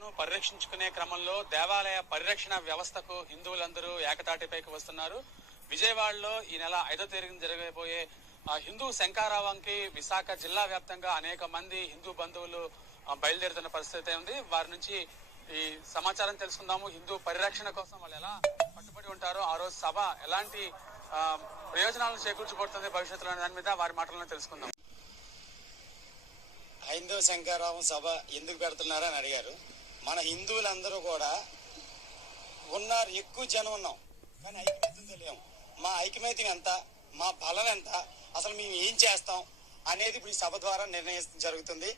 దేవాలయాలను పరిరక్షించుకునే క్రమంలో దేవాలయ పరిరక్షణ వ్యవస్థకు హిందువులందరూ ఏకతాటిపైకి వస్తున్నారు. విజయవాడలో ఈ నెల 5వ తేదీన జరగబోయే హిందూ శంఖారావంకి విశాఖ జిల్లా వ్యాప్తంగా అనేక మంది హిందూ బంధువులు బయలుదేరుతున్న పరిస్థితి ఉంది. వారి నుంచి ఈ సమాచారం తెలుసుకుందాము. హిందూ పరిరక్షణ కోసం వాళ్ళు ఎలా పట్టుబడి ఉంటారో, ఆ రోజు సభ ఎలాంటి ప్రయోజనాలను చేకూర్చబడుతుంది భవిష్యత్తులో దాని మీద వారి మాటలను తెలుసుకుందాం. హైందవ శంఖారావం సభ ఎందుకు పెడుతున్నారని అడిగారు. మన హిందువులందరూ కూడా ఉన్నారు, ఎక్కువ జనం ఉన్నాం, కానీ ఐక్యమత్యంతో లేము. మా ఐక్యమత్యం ఎంత, మా బలం ఎంత, అసలు మేము ఏం చేస్తాం అనేది ఇప్పుడు ఈ సభ ద్వారా నిర్ణయించడం జరుగుతుంది.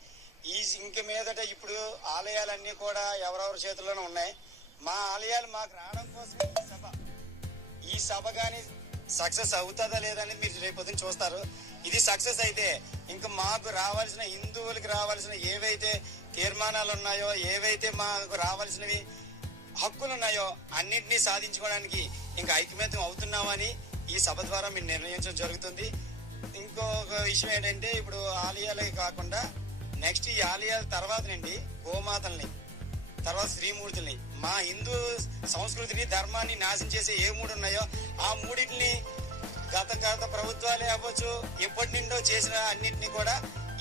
ఇంక మీదట ఇప్పుడు ఆలయాలన్నీ కూడా ఎవరెవరి చేతుల్లోనే ఉన్నాయి. మా ఆలయాలు మాకు రావడం కోసమే ఈ సభ కానీ సక్సెస్ అవుతుందా లేదనేది మీరు రేపొద్దున చూస్తారు. ఇది సక్సెస్ అయితే ఇంకా మాకు రావాల్సిన, హిందువులకు రావాల్సిన ఏవైతే తీర్మానాలు ఉన్నాయో, ఏవైతే మాకు రావాల్సినవి హక్కులు ఉన్నాయో అన్నింటినీ సాధించుకోవడానికి ఇంకా ఐకమత్యం అవుతున్నామని ఈ సభ ద్వారా మీరు నిర్ణయించడం జరుగుతుంది. ఇంకొక విషయం ఏంటంటే, ఇప్పుడు ఆలయాలే కాకుండా నెక్స్ట్ ఈ ఆలయాల తర్వాత నుండి గోమాతల్ని, తర్వాత శ్రీమూర్తుల్ని, మా హిందూ సంస్కృతిని ధర్మాన్ని నాశనం చేసే ఏ మూడు ఉన్నాయో ఆ మూడింటిని గత ప్రభుత్వాలే అవ్వచ్చు, ఎప్పటి నుండో చేసిన అన్నింటినీ కూడా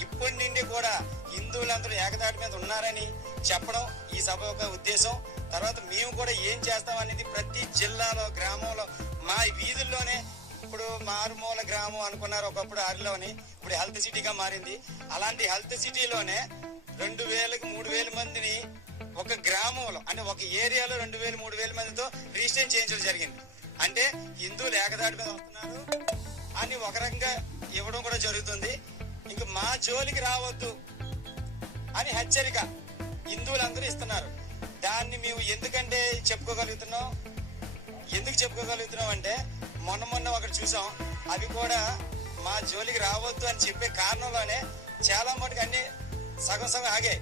ఇప్పటి నుండి కూడా హిందువులందరూ ఏకతాటి మీద ఉన్నారని చెప్పడం ఈ సభ యొక్క ఉద్దేశం. తర్వాత మేము కూడా ఏం చేస్తాం అనేది ప్రతి జిల్లాలో, గ్రామంలో, మా వీధుల్లోనే, ఇప్పుడు మారుమూల గ్రామం అనుకున్నారు ఒకప్పుడు ఆరిలోని, ఇప్పుడు హెల్త్ సిటీగా మారింది. అలాంటి హెల్త్ సిటీలోనే 2000-3000 మందిని ఒక గ్రామంలో, అంటే ఒక ఏరియాలో 2000-3000 మందితో రిజిస్ట్రేషన్ చేయించడం జరిగింది. అంటే హిందువులు ఏకదాటి మీద వస్తున్నారు అని ఒక రకంగా ఇవ్వడం కూడా జరుగుతుంది. ఇంక మా జోలికి రావద్దు అని హెచ్చరిక హిందువులందరూ ఇస్తున్నారు. దాన్ని మేము ఎందుకు చెప్పుకోగలుగుతున్నాం అంటే, మొన్న ఒకటి చూసాం, అవి కూడా మా జోలికి రావద్దు అని చెప్పే కారణంలోనే చాలా మటుకు అన్ని సగం ఆగే.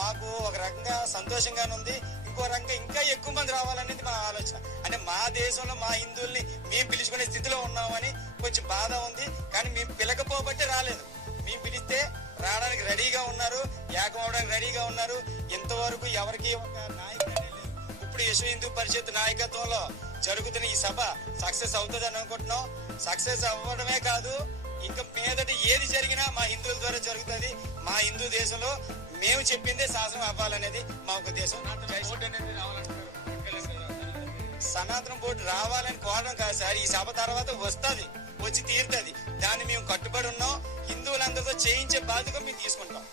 మాకు ఒక రకంగా సంతోషంగానే ఉంది, ఇంకో రకంగా ఇంకా ఎక్కువ మంది రావాలనేది మా ఆలోచన. అంటే మా దేశంలో మా హిందువుల్ని మేము పిలుచుకునే స్థితిలో ఉన్నామని కొంచెం బాధ ఉంది. కానీ మేము పిలకపోబట్టే రాలేదు. మేము పిలిస్తే రావడానికి రెడీగా ఉన్నారు, ఏకం అవడానికి రెడీగా ఉన్నారు. ఇంతవరకు ఎవరికి ఒక నాయకుడు లేదు. ఇప్పుడు విశ్వ హిందూ పరిషత్ నాయకత్వంలో జరుగుతున్న ఈ సభ సక్సెస్ అవుతుందని అనుకుంటున్నాం. సక్సెస్ అవ్వడమే కాదు, ఇంకా మీదట ఏది జరిగినా మా హిందువుల ద్వారా జరుగుతుంది. మా హిందూ దేశంలో మేము చెప్పిందే శాసనం అవ్వాలనేది మా ఉద్దేశం. సనాతన బోర్డు రావాలని కోరడం కాదు సార్, ఈ సభ తర్వాత వచ్చి తీరుతుంది. దాన్ని మేము కట్టుబడి ఉన్నాం. హిందువులందరితో చేయించే బాధ్యత మేము తీసుకుంటాం.